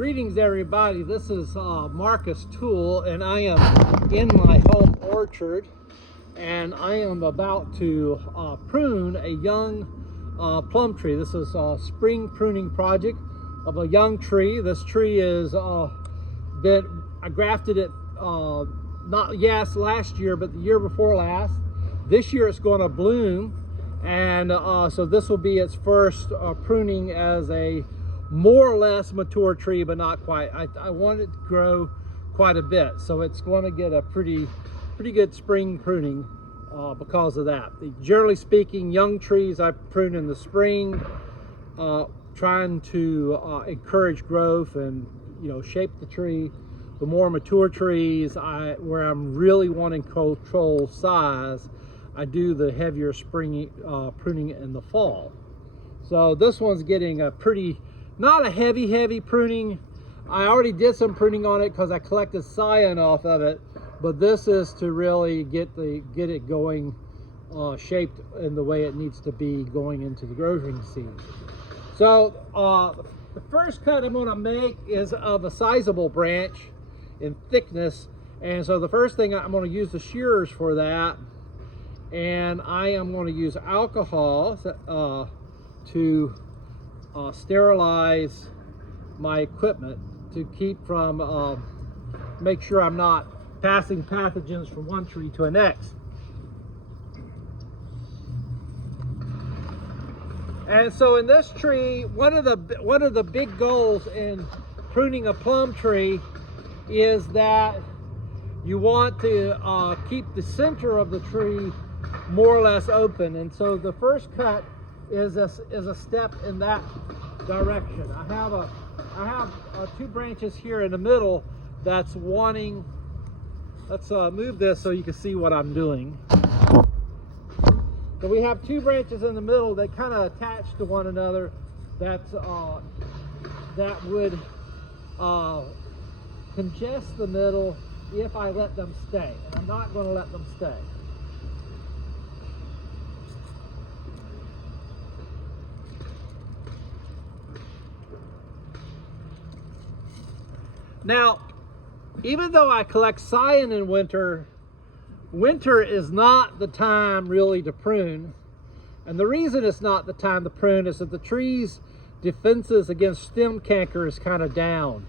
Greetings everybody, this is Marcus Toole, and I am in my home orchard, and I am about to prune a young plum tree. This is a spring pruning project of a young tree. This tree is I grafted it not last year, but the year before last. This year it's going to bloom, and so this will be its first pruning as a more or less mature tree, but not quite. I want it to grow quite a bit, so it's going to get a pretty good spring pruning because of that. Generally speaking, young trees I prune in the spring, trying to encourage growth and shape the tree. The more mature trees, where I'm really wanting to control size, I do the heavier spring pruning in the fall. So this one's getting a not a heavy pruning. I already did some pruning on it because I collected scion off of it, but this is to really get it going, shaped in the way it needs to be going into the growing season. So the first cut I'm going to make is of a sizable branch in thickness, and so the first thing I'm going to use the shears for that, and I am going to use alcohol to sterilize my equipment to keep from make sure I'm not passing pathogens from one tree to the next. And so in this tree, one of the big goals in pruning a plum tree is that you want to keep the center of the tree more or less open, and so the first cut is a step in that direction. I have two branches here in the middle that's wanting. Let's move this so you can see what I'm doing. So we have two branches in the middle that kind of attach to one another. That would congest the middle if I let them stay, and I'm not going to let them stay. Now, even though I collect scion in winter, winter is not the time really to prune. And the reason it's not the time to prune is that the tree's defenses against stem canker is kind of down.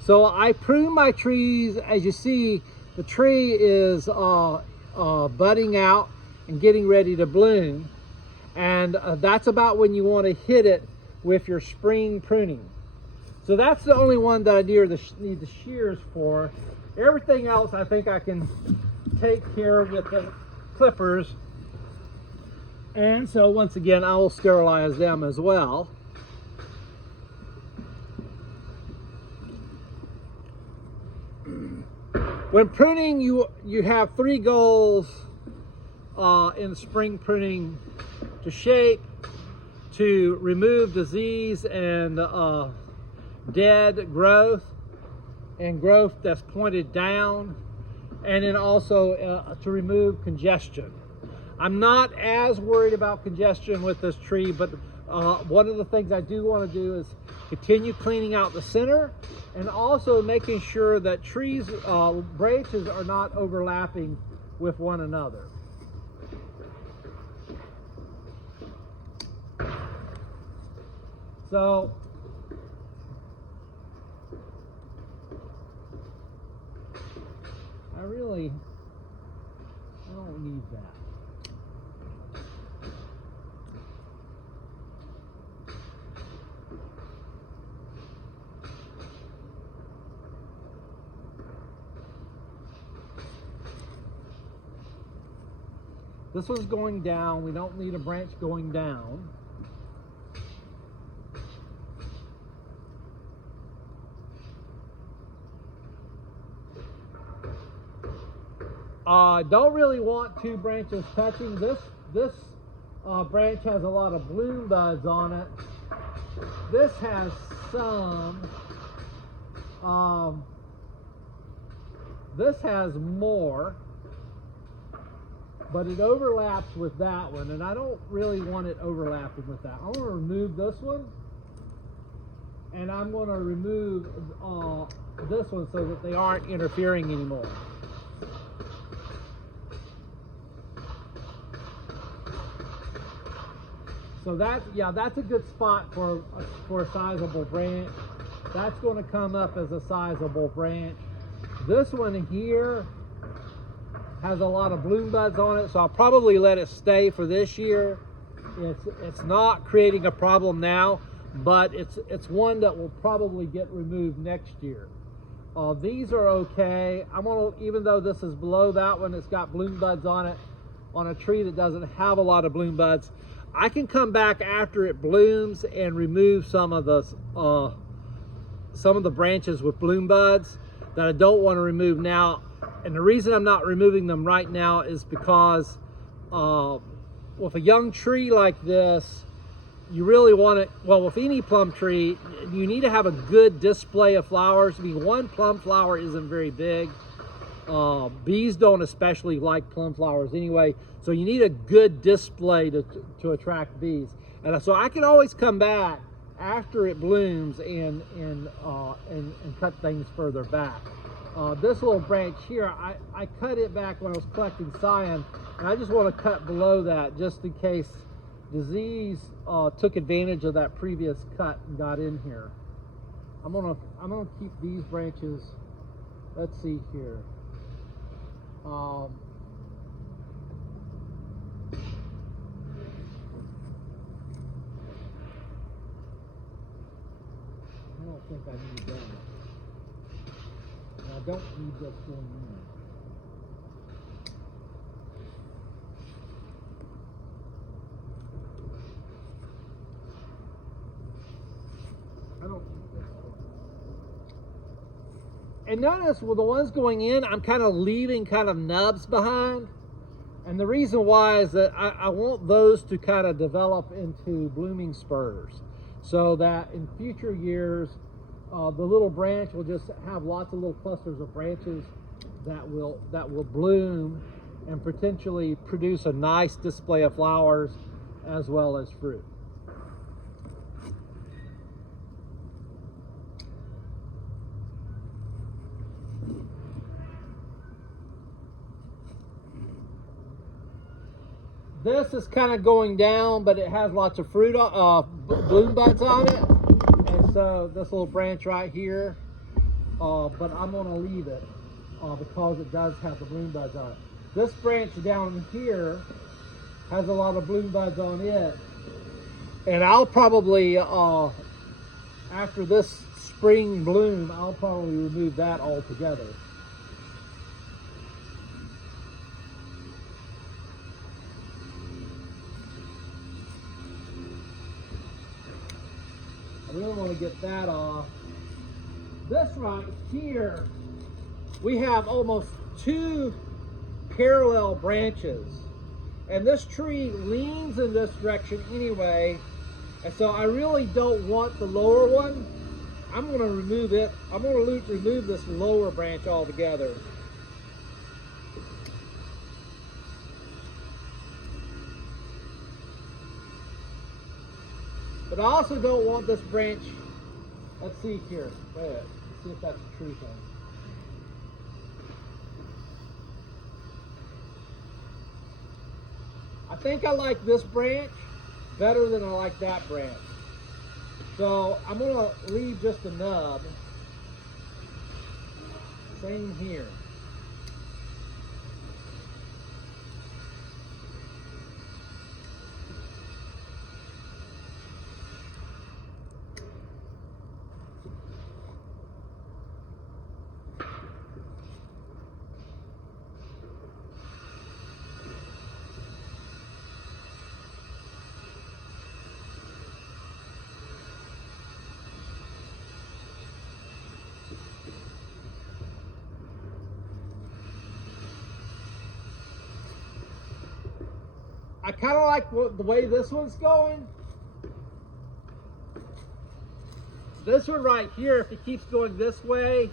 So I prune my trees. As you see, the tree is budding out and getting ready to bloom. And that's about when you want to hit it with your spring pruning. So that's the only one that I need the shears for. Everything else I think I can take care with the clippers. And so once again, I will sterilize them as well. When pruning, you have three goals in spring pruning: to shape, to remove disease and dead growth and growth that's pointed down, and then also to remove congestion. I'm not as worried about congestion with this tree, but one of the things I do want to do is continue cleaning out the center, and also making sure that trees branches are not overlapping with one another. So I don't need that. This one's going down. We don't need a branch going down. Don't really want two branches touching. This branch has a lot of bloom buds on it. This has some. This has more, but it overlaps with that one, and I don't really want it overlapping with that. I want to remove this one and I'm going to remove this one so that they aren't interfering anymore. So that's a good spot for a sizable branch. That's going to come up as a sizable branch. This one here has a lot of bloom buds on it, so I'll probably let it stay for this year. It's not creating a problem now, but it's one that will probably get removed next year. These are okay. I'm gonna, even though this is below that one, it's got bloom buds on it, on a tree that doesn't have a lot of bloom buds. I can come back after it blooms and remove some of the branches with bloom buds that I don't want to remove now. And the reason I'm not removing them right now is because with a young tree like this, you really want it, well, with any plum tree, you need to have a good display of flowers. I mean, one plum flower isn't very big. Bees don't especially like plum flowers anyway, so you need a good display to attract bees. And so I can always come back after it blooms and cut things further back. This little branch here, I cut it back when I was collecting cyan, and I just want to cut below that just in case disease took advantage of that previous cut and got in here. I'm gonna keep these branches. Let's see here. I don't think I need that. And I don't need this going in. I don't need this one. And notice with the ones going in, I'm kind of leaving kind of nubs behind. And the reason why is that I want those to kind of develop into blooming spurs, so that in future years, the little branch will just have lots of little clusters of branches that will bloom and potentially produce a nice display of flowers as well as fruit. This is kind of going down, but it has lots of fruit, bloom buds on it. And so this little branch right here, but I'm gonna leave it because it does have the bloom buds on it. This branch down here has a lot of bloom buds on it. And I'll probably, after this spring bloom, I'll probably remove that altogether. I really want to get that off. This right here, we have almost 2 parallel branches. And this tree leans in this direction anyway. And so I really don't want the lower one. I'm going to remove it. I'm going to remove this lower branch altogether. But I also don't want this branch. Let's see here. Wait a minute. Let's see if that's a true thing. I think I like this branch better than I like that branch. So I'm going to leave just a nub. Same here. I kind of like the way this one's going. This one right here, if it keeps going this way,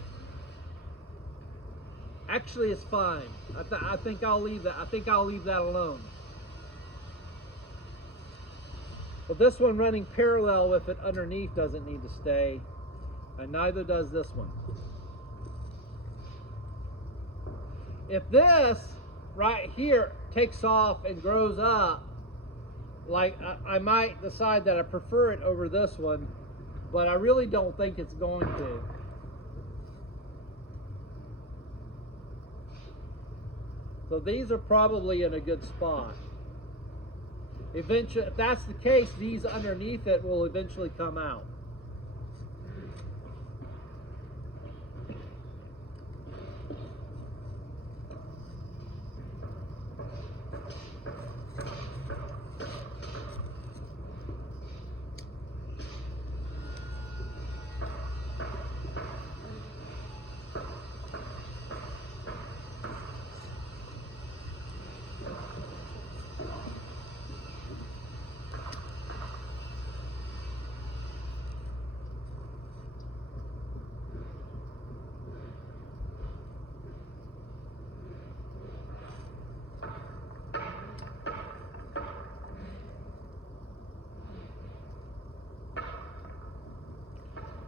actually it's fine. I think I'll leave that. I think I'll leave that alone. Well, this one running parallel with it underneath doesn't need to stay, and neither does this one. If this right here takes off and grows up, like I might decide that I prefer it over this one, but I really don't think it's going to. So these are probably in a good spot. Eventually, if that's the case, these underneath it will eventually come out.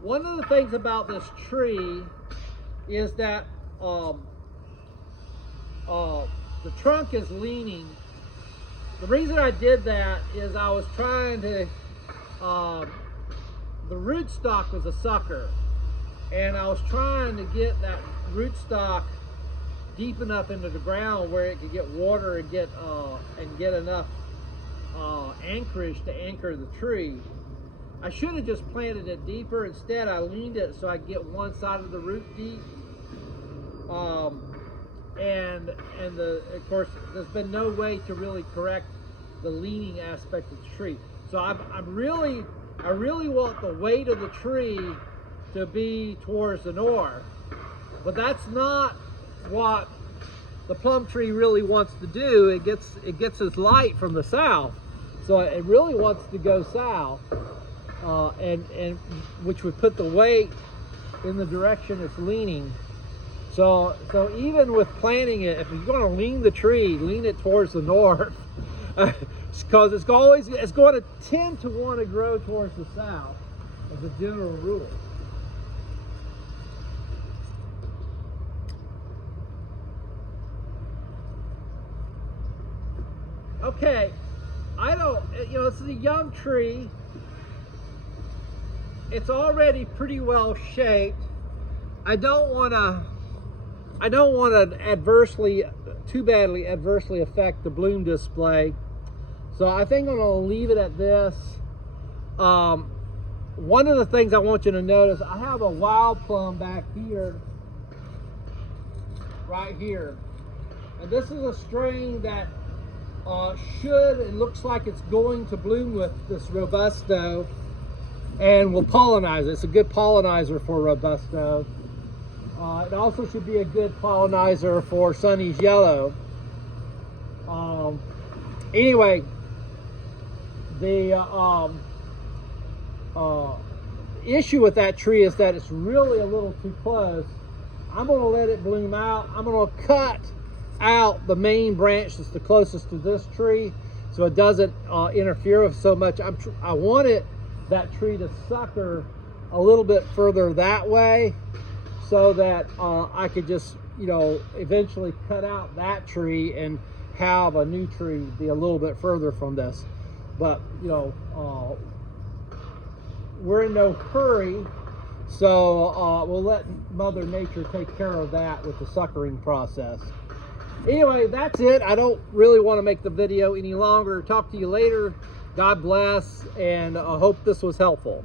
One of the things about this tree is that the trunk is leaning. The reason I did that is I was trying to, the rootstock was a sucker, and I was trying to get that rootstock deep enough into the ground where it could get water and get enough anchorage to anchor the tree. I should have just planted it deeper. Instead, I leaned it so I could get one side of the root deep. Of course, there's been no way to really correct the leaning aspect of the tree. So I really want the weight of the tree to be towards the north, but that's not what the plum tree really wants to do. It gets its light from the south, so it really wants to go south. And which would put the weight in the direction it's leaning. So even with planting it, if you're going to lean the tree, lean it towards the north, because it's going to tend to want to grow towards the south as a general rule. Okay, this is a young tree. It's already pretty well shaped. I don't want to too badly adversely affect the bloom display. So I think I'm gonna leave it at this. One of the things I want you to notice, I have a wild plum back here, right here. And this is a strain that it looks like it's going to bloom with this Robusto, and will pollinize it. It's a good pollinizer for Robusto. It also should be a good pollinizer for Sonny's Yellow. Anyway, the issue with that tree is that it's really a little too close. I'm going to let it bloom out. I'm going to cut out the main branch that's the closest to this tree so it doesn't interfere with so much. I want that tree to sucker a little bit further that way, so that I could just, eventually cut out that tree and have a new tree be a little bit further from this. But, we're in no hurry, so we'll let Mother Nature take care of that with the suckering process. Anyway, that's it. I don't really want to make the video any longer. Talk to you later. God bless, and I hope this was helpful.